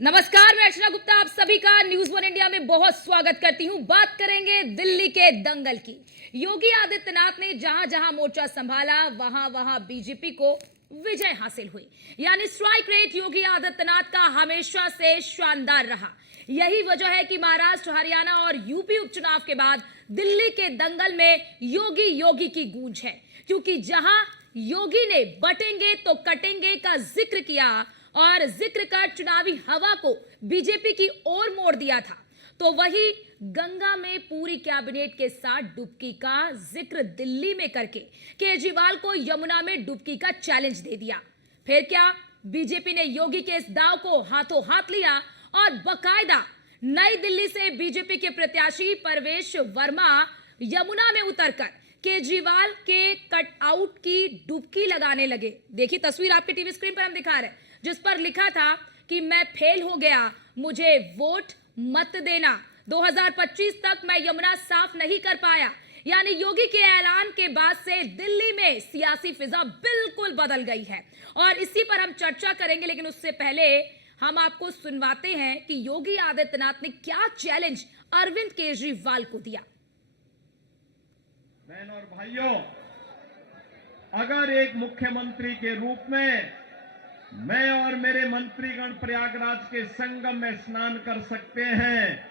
नमस्कार, मैं अर्चना गुप्ता आप सभी का न्यूज वन इंडिया में बहुत स्वागत करती हूं। बात करेंगे दिल्ली के दंगल की। योगी आदित्यनाथ ने जहां जहां मोर्चा संभाला वहां वहां बीजेपी को विजय हासिल हुई। यानी स्ट्राइक रेट योगी आदित्यनाथ का हमेशा से शानदार रहा। यही वजह है कि महाराष्ट्र, हरियाणा और यूपी उपचुनाव के बाद दिल्ली के दंगल में योगी योगी की गूंज है, क्योंकि जहां योगी ने बटेंगे तो कटेंगे का जिक्र किया और जिक्र कर चुनावी हवा को बीजेपी की ओर मोड़ दिया था, तो वही गंगा में पूरी कैबिनेट के साथ डुबकी का जिक्र दिल्ली में करके केजरीवाल को यमुना में डुबकी का चैलेंज दे दिया। फिर क्या, बीजेपी ने योगी के इस दाव को हाथों हाथ लिया और बकायदा नई दिल्ली से बीजेपी के प्रत्याशी परवेश वर्मा यमुना में उतरकर केजरीवाल के कटआउट की डुबकी लगाने लगे। देखिए तस्वीर आपके टीवी स्क्रीन पर हम दिखा रहे हैं, जिस पर लिखा था कि मैं फेल हो गया, मुझे वोट मत देना। 2025 तक मैं यमुना साफ नहीं कर पाया। यानी योगी के ऐलान के बाद से दिल्ली में सियासी फिजा बिल्कुल बदल गई है और इसी पर हम चर्चा करेंगे। लेकिन उससे पहले हम आपको सुनवाते हैं कि योगी आदित्यनाथ ने क्या चैलेंज अरविंद केजरीवाल को दिया। बहन और भाइयों, अगर एक मुख्यमंत्री के रूप में मैं और मेरे मंत्रीगण प्रयागराज के संगम में स्नान कर सकते हैं,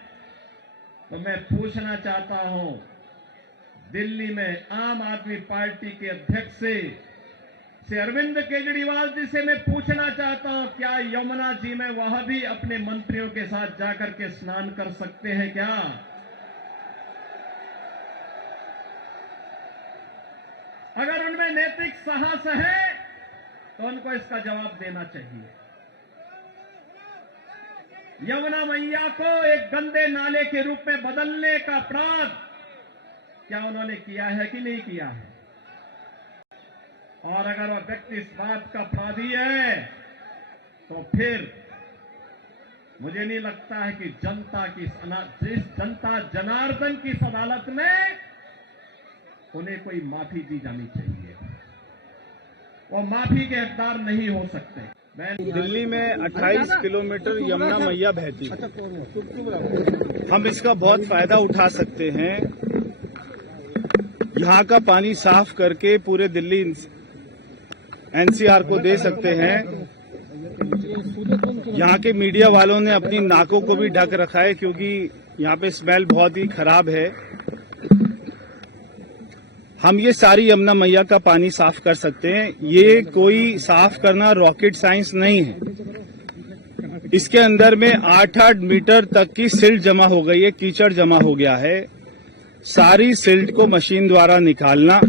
तो मैं पूछना चाहता हूं दिल्ली में आम आदमी पार्टी के अध्यक्ष से अरविंद केजरीवाल जी से मैं पूछना चाहता हूं, क्या यमुना जी में वह भी अपने मंत्रियों के साथ जाकर के स्नान कर सकते हैं क्या? अगर उनमें नैतिक साहस है तो उनको इसका जवाब देना चाहिए। यमुना मैया को एक गंदे नाले के रूप में बदलने का अपराध क्या उन्होंने किया है कि नहीं किया है? और अगर वह व्यक्ति इस बात का अपराधी है तो फिर मुझे नहीं लगता है कि जनता जनार्दन की इस अदालत में उन्हें कोई माफी दी जानी चाहिए। वो माफी के हकदार नहीं हो सकते। दिल्ली में 28 किलोमीटर यमुना मैया बहती है। हम इसका बहुत फायदा उठा सकते हैं। यहाँ का पानी साफ करके पूरे दिल्ली एनसीआर को दे सकते हैं। यहाँ के मीडिया वालों ने अपनी नाकों को भी ढक रखा है, क्योंकि यहाँ पे स्मेल बहुत ही खराब है। हम ये सारी यमुना मैया का पानी साफ कर सकते हैं। ये कोई साफ करना रॉकेट साइंस नहीं है। इसके अंदर में 8-8 मीटर तक की सिल्ट जमा हो गई है, कीचड़ जमा हो गया है। सारी सिल्ट को मशीन द्वारा निकालना,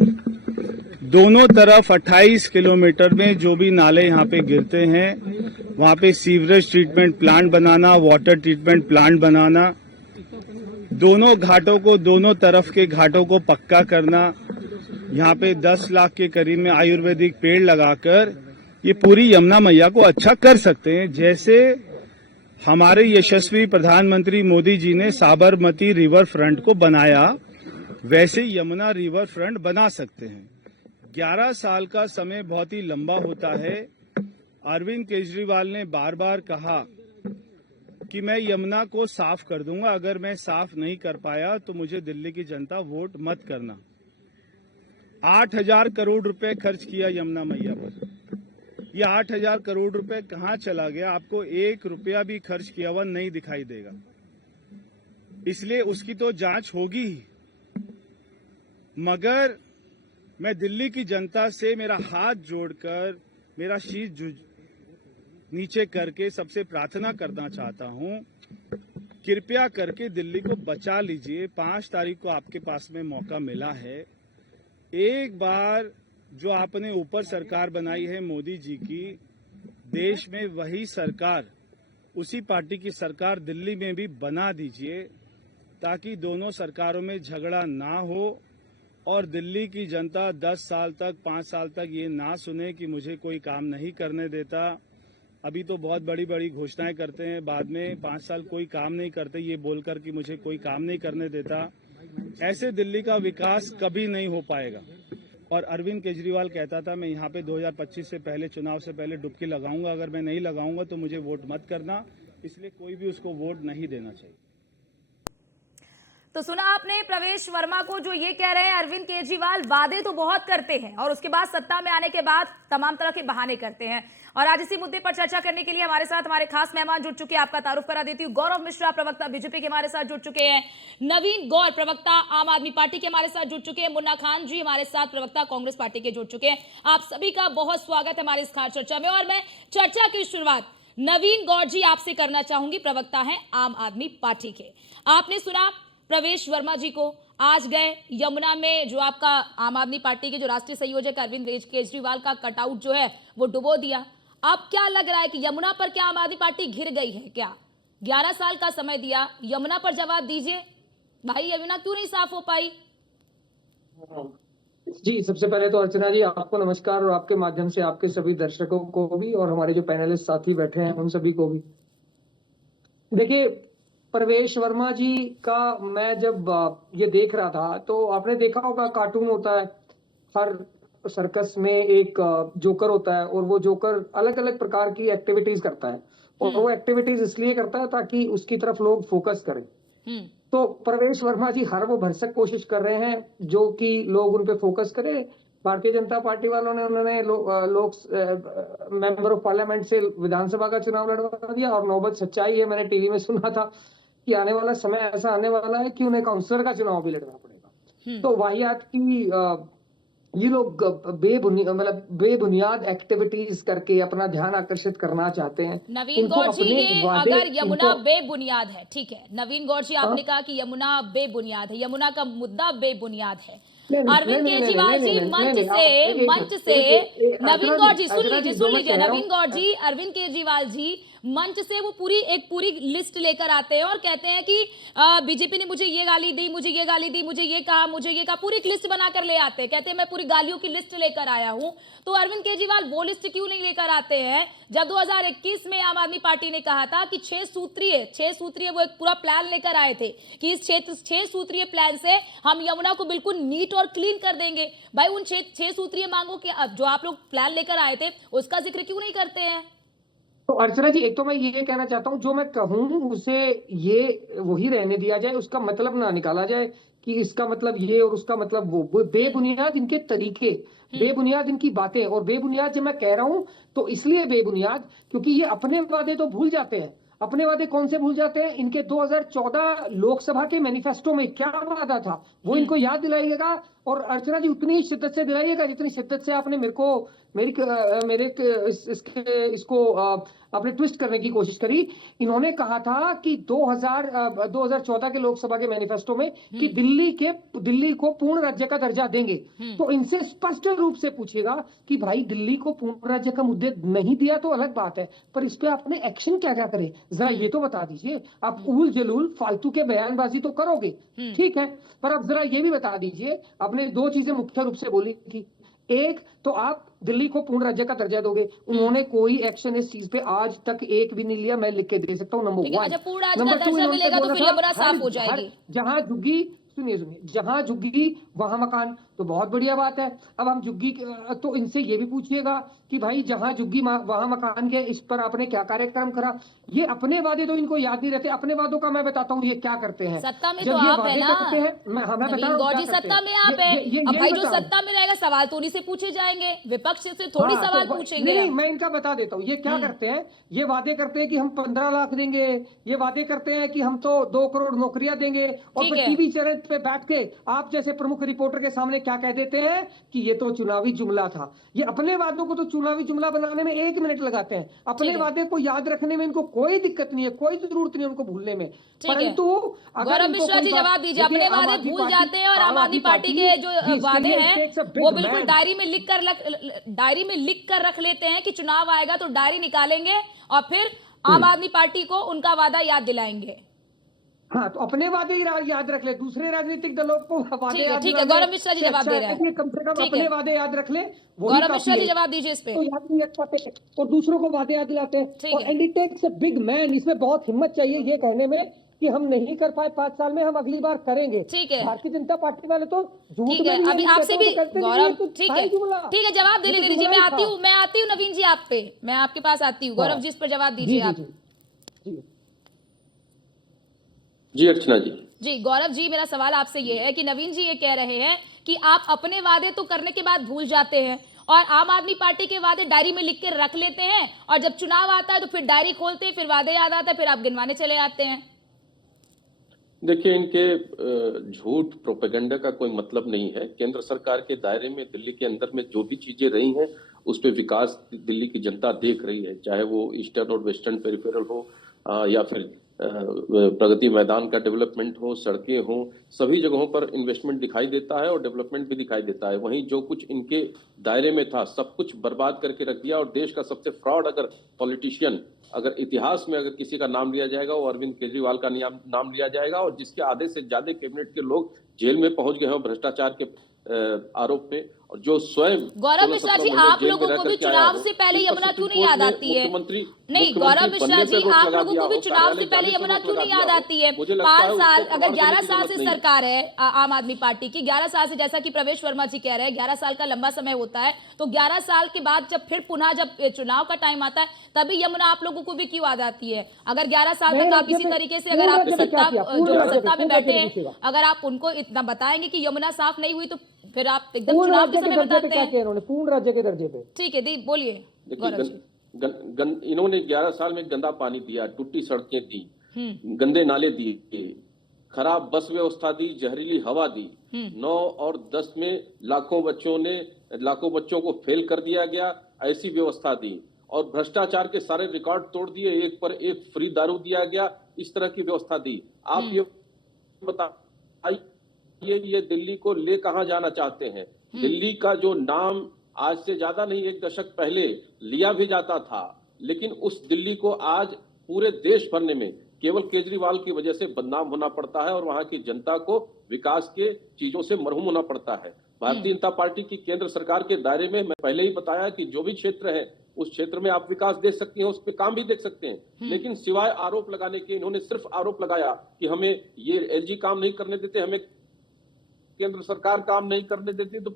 दोनों तरफ 28 किलोमीटर में जो भी नाले यहाँ पे गिरते हैं वहाँ पे सीवरेज ट्रीटमेंट प्लांट बनाना, वाटर ट्रीटमेंट प्लांट बनाना, दोनों घाटों को, दोनों तरफ के घाटों को पक्का करना। यहाँ पे 10 लाख के करीब में आयुर्वेदिक पेड़ लगाकर ये पूरी यमुना मैया को अच्छा कर सकते हैं। जैसे हमारे यशस्वी प्रधानमंत्री मोदी जी ने साबरमती रिवर फ्रंट को बनाया, वैसे यमुना रिवर फ्रंट बना सकते हैं। 11 साल का समय बहुत ही लंबा होता है। अरविंद केजरीवाल ने बार बार कहा कि मैं यमुना को साफ कर दूंगा, अगर मैं साफ नहीं कर पाया तो मुझे दिल्ली की जनता वोट मत करना। 8,000 करोड़ रुपए खर्च किया यमुना मैया पर। ये 8,000 करोड़ रुपए कहाँ चला गया, आपको 1 रुपया भी खर्च किया हुआ नहीं दिखाई देगा। इसलिए उसकी तो जांच होगी ही। मगर मैं दिल्ली की जनता से मेरा हाथ जोड़कर, मेरा शीश नीचे करके सबसे प्रार्थना करना चाहता हूं, कृपया करके दिल्ली को बचा लीजिए। 5 तारीख को आपके पास में मौका मिला है। एक बार जो आपने ऊपर सरकार बनाई है मोदी जी की, देश में वही सरकार, उसी पार्टी की सरकार दिल्ली में भी बना दीजिए, ताकि दोनों सरकारों में झगड़ा ना हो और दिल्ली की जनता 10 साल तक, 5 साल तक ये ना सुने कि मुझे कोई काम नहीं करने देता। अभी तो बहुत बड़ी बड़ी घोषणाएं करते हैं, बाद में 5 साल कोई काम नहीं करते ये बोलकर कि मुझे कोई काम नहीं करने देता। ऐसे दिल्ली का विकास कभी नहीं हो पाएगा। और अरविंद केजरीवाल कहता था मैं यहाँ पे 2025 से पहले, चुनाव से पहले डुबकी लगाऊंगा, अगर मैं नहीं लगाऊंगा तो मुझे वोट मत करना। इसलिए कोई भी उसको वोट नहीं देना चाहिए। तो सुना आपने प्रवेश वर्मा को जो ये कह रहे हैं, अरविंद केजरीवाल वादे तो बहुत करते हैं और उसके बाद सत्ता में आने के बाद तमाम तरह के बहाने करते हैं। और आज इसी मुद्दे पर चर्चा करने के लिए हमारे साथ हमारे खास मेहमान जुड़ चुके हैं। आपका तारुफ करा देती हूँ, गौरव मिश्रा प्रवक्ता बीजेपी के हमारे साथ जुड़ चुके हैं, नवीन गौर प्रवक्ता आम आदमी पार्टी के हमारे साथ जुड़ चुके हैं, मुन्ना खान जी हमारे साथ प्रवक्ता कांग्रेस पार्टी के जुड़ चुके हैं। आप सभी का बहुत स्वागत है हमारी इस खास चर्चा में। और मैं चर्चा की शुरुआत नवीन गौर जी आपसे करना चाहूंगी, प्रवक्ता है आम आदमी पार्टी के। आपने सुना प्रवेश वर्मा जी को, आज गए यमुना में जो आपका आम आदमी पार्टी के जो राष्ट्रीय संयोजक अरविंद केजरीवाल का कटआउट जो है वो डुबो दिया। अब क्या लग रहा है कि यमुना पर क्या आम आदमी पार्टी घिर गई है क्या? 11 साल का समय दिया, यमुना पर जवाब दीजिए भाई, यमुना क्यों नहीं साफ हो पाई? जी, सबसे पहले तो अर्चना जी आपको नमस्कार, और आपके माध्यम से आपके सभी दर्शकों को भी और हमारे जो पैनलिस्ट साथी बैठे हैं उन सभी को भी। देखिए, प्रवेश वर्मा जी का मैं जब ये देख रहा था तो आपने देखा होगा, कार्टून होता है, हर सर्कस में एक जोकर होता है और वो जोकर अलग अलग प्रकार की एक्टिविटीज करता है और वो एक्टिविटीज इसलिए करता है ताकि उसकी तरफ लोग फोकस करें। तो प्रवेश वर्मा जी हर वो भरसक कोशिश कर रहे हैं जो कि लोग उन पे फोकस करें। भारतीय जनता पार्टी वालों ने उन्होंने लोग मेंबर ऑफ पार्लियामेंट से विधानसभा का चुनाव लड़वा दिया और नौबत सच्चाई है, मैंने टीवी में सुना था कि आने वाला समय ऐसा आने वाला है कि उन्हें काउंसलर का चुनाव भी लड़ना पड़ेगा। तो वाहियात की ये लोग बेबुनियाद एक्टिविटीज करके अपना ध्यान आकर्षित करना चाहते हैं। नवीन गौर जी, ये अगर यमुना बेबुनियाद है, ठीक है नवीन गौर जी, आपने कहा कि यमुना बेबुनियाद है, यमुना का मुद्दा बेबुनियाद है। अरविंद केजरीवाल जी मंच से नवीन गौर जी सुन लीजिए नवीन गौर जी, अरविंद केजरीवाल जी मंच से वो पूरी लिस्ट लेकर आते हैं और कहते हैं कि बीजेपी ने मुझे ये गाली दी, मुझे ये गाली दी, मुझे ये कहा, पूरी एक लिस्ट बनाकर ले आते हैं। कहते हैं मैं पूरी गालियों की लिस्ट लेकर आया हूं। तो अरविंद केजरीवाल वो लिस्ट क्यों नहीं लेकर आते हैं जब 2021 में आम आदमी पार्टी ने कहा था कि 6 सूत्रीय वो एक पूरा प्लान लेकर आए थे कि इस 6 सूत्रीय प्लान से हम यमुना को बिल्कुल नीट और क्लीन कर देंगे। भाई उन 6 सूत्रीय मांगों के जो आप लोग प्लान लेकर आए थे उसका जिक्र क्यों नहीं करते हैं? तो अर्चना जी, एक तो मैं ये कहना चाहता हूँ, जो मैं कहूँ उसे ये वही रहने दिया जाए, उसका मतलब ना निकाला जाए कि इसका मतलब ये और उसका मतलब वो। बेबुनियाद इनके तरीके, बेबुनियाद इनकी बातें, और बेबुनियाद जब मैं कह रहा हूँ तो इसलिए बेबुनियाद क्योंकि ये अपने वादे तो भूल जाते हैं। अपने वादे कौन से भूल जाते हैं? इनके 2014 लोकसभा के मैनिफेस्टो में क्या वादा था वो इनको याद दिलाइएगा। और अर्चना जी उतनी शिद्दत से दिलाइएगा जितनी शिद्दत से आपने इसको आपने ट्विस्ट करने की कोशिश करी। इन्होंने कहा था कि 2014 के लोकसभा के मैनिफेस्टो में कि दिल्ली को पूर्ण राज्य का दर्जा देंगे। तो इनसे स्पष्ट रूप से पूछेगा कि भाई दिल्ली को पूर्ण राज्य का मुद्दे नहीं दिया तो अलग बात है, पर इस पे आपने एक्शन क्या क्या करे जरा ये तो बता दीजिए। आप उल जलूल फालतू के बयानबाजी तो करोगे, ठीक है, पर अब जरा ये भी बता दीजिए। आपने 2 चीजें मुख्य रूप से बोली थी, एक तो आप दिल्ली को पूर्ण राज्य का दर्जा दोगे, उन्होंने कोई एक्शन इस चीज पे आज तक एक भी नहीं लिया, मैं लिख के दे सकता हूँ। नंबर 1। नंबर 2, मिलेगा तो फिर यमुना साफ हो जाएगी। जहां झुग्गी, सुनिए जहां झुग्गी वहां मकान, तो बहुत बढ़िया बात है। अब हम झुग्गी तो इनसे ये भी पूछिएगा कि भाई जहां झुग्गी वहां मकान के, इस पर आपने क्या कार्यक्रम करा। ये अपने वादे तो इनको याद नहीं रहते। अपने वादों का मैं बताता हूँ ये क्या करते हैं। सत्ता में तो आप है ना, सत्ता में आप है। अब भाई जो सत्ता में रहेगा सवाल तो उन्हीं से पूछे जाएंगे, विपक्ष से थोड़ी सवाल पूछेंगे। नहीं, मैं इनका बता देता हूँ ये क्या करते हैं। ये वादे करते हैं कि हम 15 लाख देंगे, ये वादे करते हैं कि हम तो 2 करोड़ नौकरियां देंगे, और फिर टीवी चैनल पे बैठ के आप जैसे प्रमुख रिपोर्टर के सामने क्या कह देते हैं कि ये तो चुनावी जुमला था। ये अपने वादों को तो चुनावी जुमला बनाने में 1 मिनट लगाते हैं। अपने वादे को याद रखने में इनको कोई दिक्कत नहीं है, कोई जरूरत नहीं उनको भूलने में। परंतु गौरव मिश्रा जी जवाब दीजिए, अपने वादे भूल जाते हैं और आम आदमी पार्टी के जो वादे हैं वो बिल्कुल डायरी में लिख कर रख लेते हैं कि चुनाव आएगा तो डायरी निकालेंगे और फिर आम आदमी पार्टी को उनका वादा याद दिलाएंगे। हाँ, तो अपने वादे ही याद रख ले, दूसरे राजनीतिक दलों को वादे याद, ठीक है गौरव मिश्रा जी जवाब दे रहे हैं, कम से कम अपने वादे याद रख ले। गौरव मिश्रा जी जवाब दीजिए इस पे। तो याद नहीं रख पाते और दूसरों को वादे याद दिलाते हैं। और and it takes a big man, इसमें बहुत हिम्मत चाहिए ये कहने में कि हम नहीं कर पाए 5 साल में, हम अगली बार करेंगे। ठीक है, भारतीय जनता पार्टी वाले तो ठीक है, अभी आपसे भी गौरव, ठीक है जवाब दे लीजिए। मैं आती हूँ नवीन जी आप पे, मैं आपके पास आती हूँ। गौरव जी इस पर जवाब दीजिए आप। जी अर्चना जी। जी गौरव जी, मेरा सवाल आपसे ये है कि नवीन जी ये कह रहे हैं कि आप अपने वादे तो करने के बाद भूल जाते हैं और आम आदमी पार्टी के वादे डायरी में लिख के रख लेते हैं और जब चुनाव आता है तो फिर डायरी खोलते हैं, फिर वादे याद आता है, फिर आप गिनवाने चले आते हैं। देखिए, इनके झूठ प्रोपेगेंडा का कोई मतलब नहीं है। केंद्र सरकार के दायरे में दिल्ली के अंदर में जो भी चीजें रही हैं उस पे विकास दिल्ली की जनता देख रही है, चाहे वो ईस्टर्न और वेस्टर्न पेरिफेरल हो या फिर प्रगति मैदान का डेवलपमेंट हो, सड़कें हो, सभी जगहों पर इन्वेस्टमेंट दिखाई देता है और डेवलपमेंट भी दिखाई देता है। वहीं जो कुछ इनके दायरे में था सब कुछ बर्बाद करके रख दिया और देश का सबसे फ्रॉड अगर पॉलिटिशियन अगर इतिहास में अगर किसी का नाम लिया जाएगा वो अरविंद केजरीवाल का नाम लिया जाएगा, और जिसके आधे से ज्यादा कैबिनेट के लोग जेल में पहुंच गए हैं भ्रष्टाचार के आरोप में, और जो स्वयं गौरव मिश्रा जी, आप लोगों को भी चुनाव से पहले यमुना क्यों नहीं याद आती है? नहीं गौरव मिश्रा जी, आप लोगों को भी चुनाव से पहले यमुना क्यों नहीं याद आती है? 5 साल, अगर 11 साल से सरकार है आम आदमी पार्टी की, 11 साल से, जैसा कि प्रवेश वर्मा जी कह रहे हैं, 11 साल का लंबा समय होता है, तो 11 साल के बाद जब फिर पुनः जब चुनाव का टाइम आता है तभी यमुना आप लोगों को भी क्यों याद आती है? अगर 11 साल तक आप इसी तरीके से, अगर आप सत्ता में बैठे हैं, अगर आप उनको इतना बताएंगे कि यमुना साफ नहीं हुई तो फिर आप एकदम चुनाव के समय बताते हैं। पूर्ण राज्य के दर्जे पे। ठीक है दी, बोलिए गौरव जी। इन्होंने 11 साल में गंदा पानी दिया, टूटी सड़कें दी, गंदे नाले दिए, खराब बस व्यवस्था दी, जहरीली हवा दी, 9 और 10 में लाखों बच्चों को फेल कर दिया गया, ऐसी व्यवस्था दी, और भ्रष्टाचार के सारे रिकॉर्ड तोड़ दिए, एक पर एक फ्री दारू दिया गया, इस तरह की व्यवस्था दी। आप ये बताइए ये दिल्ली को ले कहां जाना चाहते हैं? दिल्ली का जो नाम आज से ज्यादा नहीं 1 दशक पहले लिया भी जाता था, लेकिन उस दिल्ली को आज पूरे देश भरने में केवल केजरीवाल की वजह से बदनाम होना पड़ता है और वहां की जनता को विकास के चीजों से मरहूम होना पड़ता है। भारतीय जनता पार्टी की केंद्र सरकार के दायरे में मैं पहले ही बताया कि जो भी क्षेत्र है उस क्षेत्र में आप विकास देख सकते हैं, उस पर काम भी देख सकते हैं, लेकिन सिवाय आरोप लगाने के इन्होंने सिर्फ आरोप लगाया कि हमें ये एलजी काम नहीं करने देते, हमें केंद्र सरकार काम नहीं करने देती, तो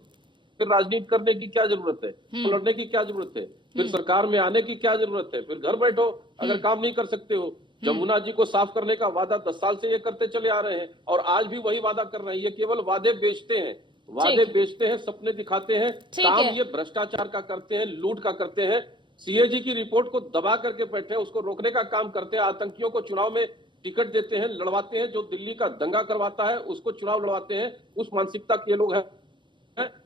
फिर राजनीति करने की क्या जरूरत है, लड़ने की क्या जरूरत है, फिर सरकार में आने की क्या जरूरत है, फिर घर बैठो अगर काम नहीं कर सकते हो। जमुना जी को साफ करने का वादा 10 साल से ये करते चले आ रहे हैं और आज भी वही वादा कर रहे हैं। ये केवल वादे बेचते हैं, सपने दिखाते हैं, काम ये भ्रष्टाचार का करते हैं, लूट का करते हैं। सीएजी की रिपोर्ट को दबा करके बैठे हैं, उसको रोकने का काम करते हैं, आतंकियों को चुनाव में टिकट देते हैं, लड़वाते हैं, जो दिल्ली का दंगा करवाता है उसको चुनाव लड़वाते हैं। उस मानसिकता के लोग हैं,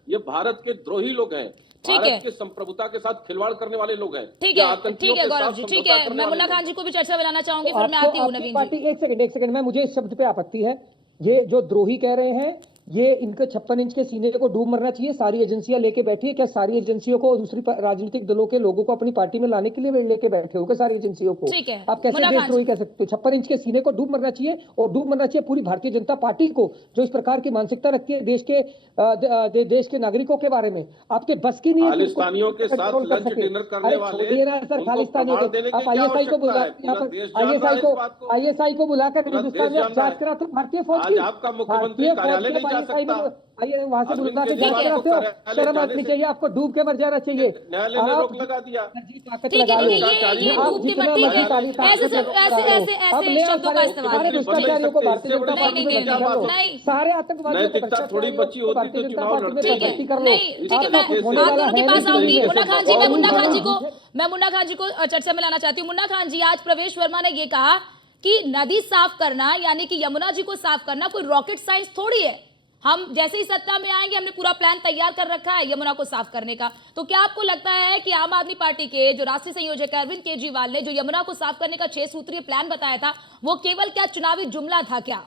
ये भारत के द्रोही लोग हैं, भारत के संप्रभुता के साथ खिलवाड़ करने वाले लोग हैं। ठीक है गौरव जी, ठीक है, मैं मुन्ना खान जी को भी चर्चा में लाना चाहूंगी, फिर मैं आती हूँ नवीन जी। एक सेकंड मैं, मुझे इस शब्द पे आपत्ति है। ये जो द्रोही कह रहे हैं, ये इनके 56 इंच के सीने को डूब मरना चाहिए। सारी एजेंसियां लेके बैठी है क्या? सारी एजेंसियों को दूसरी राजनीतिक दलों के लोगों को अपनी पार्टी में लाने के लिए लेके बैठे हो क्या सारी एजेंसियों को? आप कैसे देशद्रोही कह सकते हो? 56 इंच के सीने को डूब मरना चाहिए, और डूब मरना चाहिए पूरी भारतीय जनता पार्टी को जो इस प्रकार की मानसिकता रखती है देश के नागरिकों के बारे में। आपके बस की नहीं है खालिस्तानियों के साथ लंच डिनर करने वाले सर, खालिस्तानियों को आप आईएसआई को बुला, आईएसआई को बुलाकर हिंदुस्तान में जांच करा तो भारतीय फौज की, आपका मुख्यमंत्री कार्यालय नहीं जा सकता, आइए वहां से बुला के जांच कराते हो। शर्म आनी चाहिए आपको, डूब के मर जाना चाहिए। न्यायालय ने रोक लगा दिया। ठीक है, ये डूब के मर, ठीक है, ऐसे शब्दों का इस्तेमाल भ्रष्टाचारियों को भारतीय जनता पार्टी में नहीं, सारे आतंकवादियों को थोड़ी बची होती तो चुनाव लड़ते। ठीक है, मैं आप दोनों के पास आऊंगी। मुन्ना खान जी, मैं मुन्ना खान जी को चर्चा में लाना चाहती हूँ। मुन्ना खान जी, आज प्रवेश वर्मा ने ये कहा कि नदी साफ करना यानी कि यमुना जी को साफ करना कोई रॉकेट साइंस थोड़ी है, हम जैसे ही सत्ता में आएंगे हमने पूरा प्लान तैयार कर रखा है यमुना को साफ करने का। तो क्या आपको लगता है कि आम आदमी पार्टी के जो राष्ट्रीय संयोजक अरविंद केजरीवाल ने जो यमुना को साफ करने का 6 सूत्रीय प्लान बताया था वो केवल क्या चुनावी जुमला था क्या?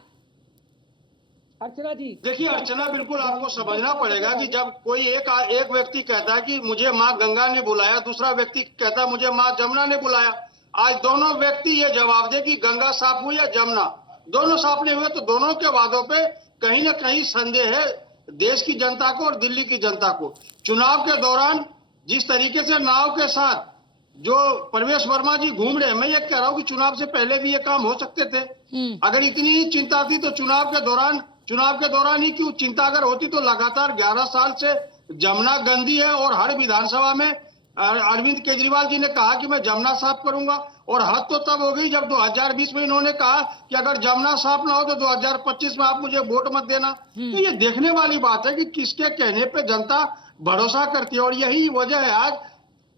अर्चना जी देखिए, अर्चना बिल्कुल आपको समझना पड़ेगा कि जब कोई एक व्यक्ति कहता है कि मुझे माँ गंगा ने बुलाया, दूसरा व्यक्ति कहता है मुझे माँ जमुना ने बुलाया, आज दोनों व्यक्ति ये जवाब दे कि गंगा साफ हुई या जमुना, दोनों साफ नहीं हुए, तो दोनों के वादों पे कहीं ना कहीं संदेह है देश की जनता को और दिल्ली की जनता को। चुनाव के दौरान जिस तरीके से नाव के साथ जो प्रवेश वर्मा जी घूम रहे हैं, मैं ये कह रहा हूँ कि चुनाव से पहले भी ये काम हो सकते थे। अगर इतनी ही चिंता थी तो चुनाव के दौरान ही क्यों चिंता अगर होती तो लगातार 11 साल से जमुना गंदी है और हर विधानसभा में अरविंद केजरीवाल जी ने कहा कि मैं जमुना साफ करूंगा, और हद तो तब हो गई जब 2020 में इन्होंने कहा कि अगर जमुना साफ ना हो तो 2025 में आप मुझे वोट मत देना। तो ये देखने वाली बात है कि किसके कहने पे जनता भरोसा करती है, और यही वजह है आज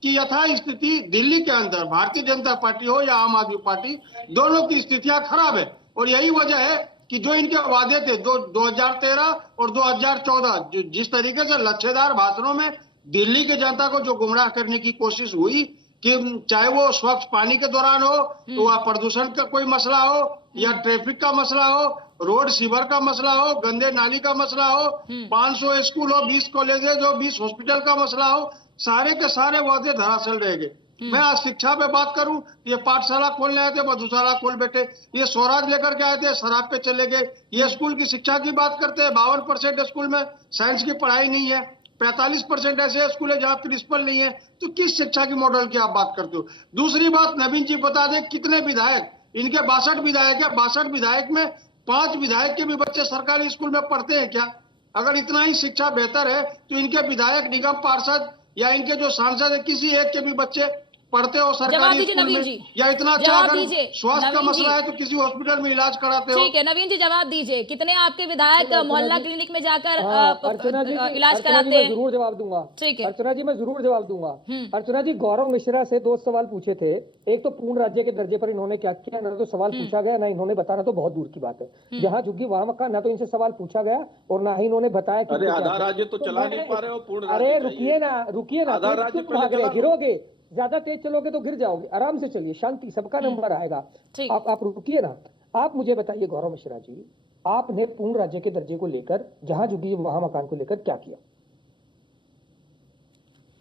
कि यथा स्थिति दिल्ली के अंदर भारतीय जनता पार्टी हो या आम आदमी पार्टी, दोनों की स्थितियां खराब है। और यही वजह है कि जो इनके वादे थे 2013 और 2014, जिस तरीके से लच्छेदार भाषणों में दिल्ली की जनता को जो गुमराह करने की कोशिश हुई, कि चाहे वो स्वच्छ पानी के दौरान हो, तो वह प्रदूषण का कोई मसला हो, या ट्रैफिक का मसला हो, रोड सीवर का मसला हो, गंदे नाली का मसला हो, 500 स्कूल हो, 20 कॉलेजेस हो, 20 हॉस्पिटल का मसला हो, सारे के सारे वादे धराशायी रह गए। मैं आज शिक्षा पे बात करूं, ये पाठशाला खोलने आए थे, मधुशाला खोल बैठे, ये स्वराज लेकर के आए थे, शराब पे चले गए। ये स्कूल की शिक्षा की बात करते हैं, 52% स्कूल में साइंस की पढ़ाई नहीं है, 45% ऐसे स्कूल है जहां प्रिंसिपल नहीं है। तो किस शिक्षा की मॉडल की आप बात करते हो? दूसरी बात, नवीन जी बता दें कितने विधायक, इनके 62 विधायक है, 62 विधायक में 5 विधायक के भी बच्चे सरकारी स्कूल में पढ़ते हैं क्या? अगर इतना ही शिक्षा बेहतर है तो इनके विधायक, निगम पार्षद या इनके जो सांसद है, किसी एक के भी बच्चे पढ़ते हो सरकारी स्कूल में? या इतना अच्छा अगर स्वास्थ्य का मसला है तो किसी हॉस्पिटल में इलाज कराते हो? ठीक है नवीन जी, जवाब दीजिए, कितने आपके विधायक मोहल्ला क्लिनिक में जाकर अर्चना जी इलाज कराते मैं हैं? जरूर जवाब दूंगा। ठीक है अर्चना जी मैं जरूर जवाब दूंगा। अर्चना जी, गौरव मिश्रा से 2 सवाल पूछे थे। एक तो पूर्ण राज्य के दर्जे पर इन्होंने क्या किया, ना तो सवाल पूछा गया, ना इन्होंने बताना, तो बहुत दूर की बात है। जहां झुग्गी वहां मक्का, ना तो इनसे सवाल पूछा गया और ना ही इन्होंने बताया कि अरे आधा राज्य तो चला नहीं पा रहे हो, पूर्ण राज्य अरे चाहिए। रुकिए ना, आधा राज्य क्यों भाग पहले रहे, चला गिरोगे, ज्यादा तेज चलोगे तो गिर जाओगे, आराम से चलिए, शांति, सबका नंबर आएगा। ठीक। आप रुकिए ना। आप मुझे बताइए गौरव मिश्रा जी, आपने पूर्ण राज्य के दर्जे को लेकर, जहां झुग्गी वहां मकान को लेकर क्या किया?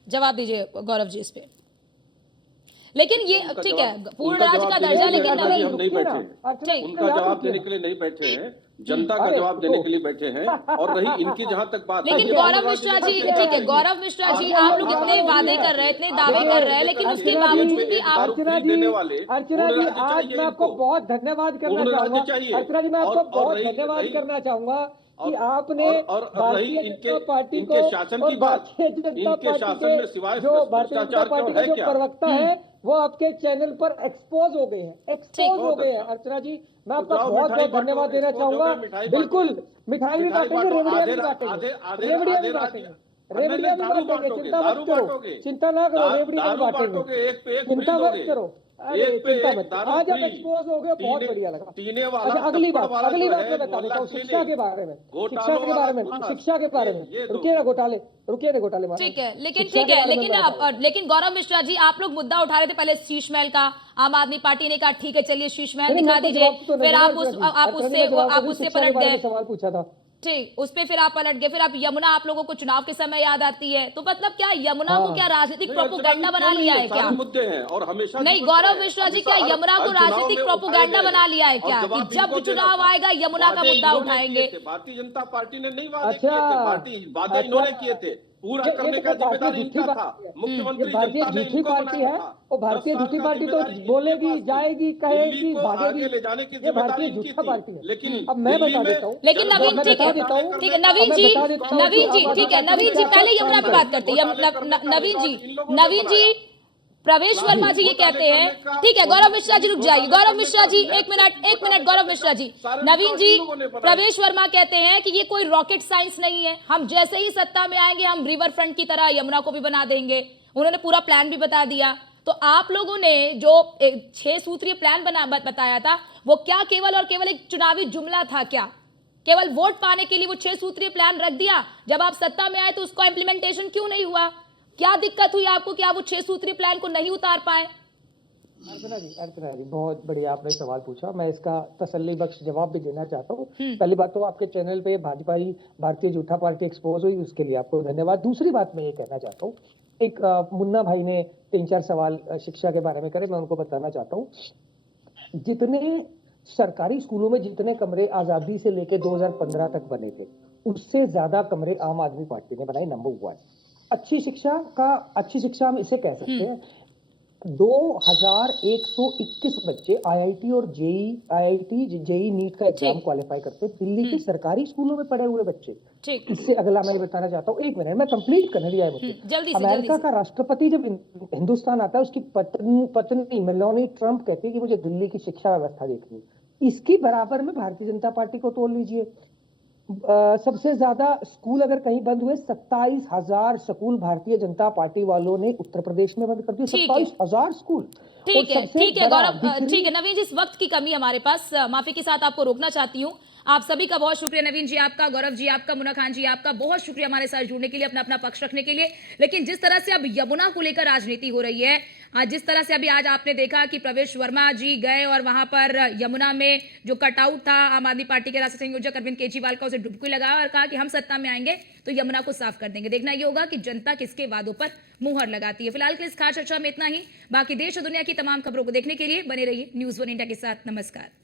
जवाब दीजिए गौरव जी इस पे। लेकिन ये ठीक है, पूर्ण उनका राज्य जवाब का देने दर्जा, के लिए लेकिन हम नवीन नहीं बैठे, ठीक। उनका जवाब देने के लिए नहीं बैठे हैं, जनता का जवाब देने के लिए बैठे हैं। और रही इनकी जहां तक बात, लेकिन गौरव मिश्रा जी, ठीक है गौरव मिश्रा जी, आप लोग इतने वादे कर रहे हैं, इतने दावे कर रहे हैं, लेकिन उसके बावजूद भी आप अर्चना जी आज मैं आपको बहुत धन्यवाद करना चाहूंगा। अर्चना जी मैं आपको बहुत धन्यवाद करना चाहूंगा कि आपने भारतीय जनता पार्टी को, और भारतीय जनता पार्टी के जो भारतीय जनता पार्टी के जो प्रवक्ता है वो आपके चैनल पर एक्सपोज हो गए हैं, एक्सपोज हो गए हैं। अर्चना जी मैं आपका बहुत बहुत धन्यवाद देना चाहूंगा। बिल्कुल, मिठाई भी बांटेंगे, रेवड़ियां भी बांटेंगे, रेवड़ियां भी बांटेंगे, रेवड़ियां भी बांटेंगे, चिंता मत करो, चिंता ना करो, रेवड़ियां भी बांटेंगे, चिंता मत करो। अरे चिंता मत, आज आप एक्सपोज हो गए, बहुत बढ़िया लगा। अच्छा अगली बात मैं बता देता हूँ, शिक्षा के बारे में, शिक्षा के बारे में रुकिए ना घोटाले ठीक है, लेकिन गौरव मिश्रा जी, आप लोग मुद्दा उठा रहे थे पहले शीश महल का, आम आदमी पार्टी ने कहा ठीक है चलिए शीश महल दिखा दीजिए, फिर आप उससे पलट गए, सवाल पूछा था, ठीक, उस पे फिर आप पलट गए, फिर आप यमुना, आप लोगों को चुनाव के समय याद आती है, तो मतलब क्या यमुना को क्या राजनीतिक प्रोपोगंडा बना लिया है क्या? मुद्दे हैं और हमेशा नहीं गौरव मिश्रा जी, क्या यमुना को राजनीतिक प्रोपोगंडा बना लिया है क्या, कि जब चुनाव आएगा यमुना का मुद्दा उठाएंगे? भारतीय जनता पार्टी ने नहीं वादे किए थे, पार्टी वादे इन्होंने किए थे, पूरा करने का जिम्मेदारी इनका था। मुख्यमंत्री भारतीय झूठी पार्टी है, और भारतीय झूठी पार्टी तो बोलेगी, जाएगी, कहेगी, भागेगी, ये भारतीय झूठा पार्टी है। लेकिन अब मैं बता देता हूँ, लेकिन नवीन ठीक है, ठीक है नवीन जी, ठीक है नवीन जी, पहले यमुना पे बात करते हैं। नवीन जी, प्रवेश वर्मा जी ये कहते हैं, ठीक है गौरव मिश्रा जी रुक जाइए, गौरव मिश्रा जी एक मिनट गौरव मिश्रा जी, नवीन जी, प्रवेश वर्मा कहते हैं कि ये कोई रॉकेट साइंस नहीं है, हम जैसे ही सत्ता में आएंगे हम रिवर फ्रंट की तरह यमुना को भी बना देंगे, उन्होंने पूरा प्लान भी बता दिया। तो आप लोगों ने जो 6 सूत्रीय प्लान बताया था, वो क्या केवल और केवल एक चुनावी जुमला था क्या? केवल वोट पाने के लिए वो 6 सूत्रीय प्लान रख दिया, जब आप सत्ता में आए तो उसका इम्प्लीमेंटेशन क्यों नहीं हुआ? क्या दिक्कत हुई आपको कि आप वो 6 सूत्रीय प्लान को नहीं उतार पाए? अर्चना जी बहुत बढ़िया आपने सवाल पूछा, मैं इसका तसल्ली बख्श जवाब भी देना चाहता हूँ। पहली बात तो आपके चैनल पे भारतीय झूठा पार्टी एक्सपोज हुई, उसके लिए आपको धन्यवाद। दूसरी बात मैं ये कहना चाहता हूँ, एक मुन्ना भाई ने 3-4 सवाल शिक्षा के बारे में करे, मैं उनको बताना चाहता हूँ, जितने सरकारी स्कूलों में जितने कमरे आजादी से लेकर 2015 तक बने थे, उससे ज्यादा कमरे आम आदमी पार्टी ने बनाए, नंबर 1। अच्छी शिक्षा हम इसे कह सकते हैं। 2121 बच्चे आईआईटी और जेई नीट का एग्जाम ठीक। क्वालिफाई करते हैं दिल्ली के सरकारी स्कूलों में पढ़े हुए बच्चे। ठीक, इससे अगला मैं बताना चाहता हूँ, 1 मिनट मैं कंप्लीट करने दिया है मुझे। जल्दी से अमेरिका का राष्ट्रपति जब हिंदुस्तान आता है, उसकी पत्नी मेलानी ट्रंप कहती है कि मुझे दिल्ली की शिक्षा व्यवस्था देखनी है। इसकी बराबर में भारतीय जनता पार्टी को तोड़ लीजिए। सबसे ज्यादा स्कूल अगर कहीं बंद हुए, 27,000 स्कूल भारतीय जनता पार्टी वालों ने उत्तर प्रदेश में बंद कर दिए। ठीक है। 27,000 स्कूल। ठीक है, और सबसे ठीक है बड़ा गौरव, बिक्री- ठीक है नवीन जी, इस वक्त की कमी हमारे पास, माफी के साथ आपको रोकना चाहती हूँ। आप सभी का बहुत शुक्रिया, नवीन जी आपका, गौरव जी आपका, मुन्ना खान जी आपका, बहुत शुक्रिया हमारे साथ जुड़ने के लिए, अपना अपना पक्ष रखने के लिए। लेकिन जिस तरह से अब यमुना को लेकर राजनीति हो रही है, जिस तरह से अभी आज आपने देखा कि प्रवेश वर्मा जी गए और वहां पर यमुना में जो कटआउट था आम आदमी पार्टी के राष्ट्रीय संयोजक अरविंद केजरीवाल का, उसे डुबकी लगाया और कहा कि हम सत्ता में आएंगे तो यमुना को साफ कर देंगे। देखना ये होगा कि जनता किसके वादों पर मुहर लगाती है। फिलहाल के इस खास चर्चा में इतना ही। बाकी देश और दुनिया की तमाम खबरों को देखने के लिए बने रहिए न्यूज़ 1 इंडिया के साथ। नमस्कार।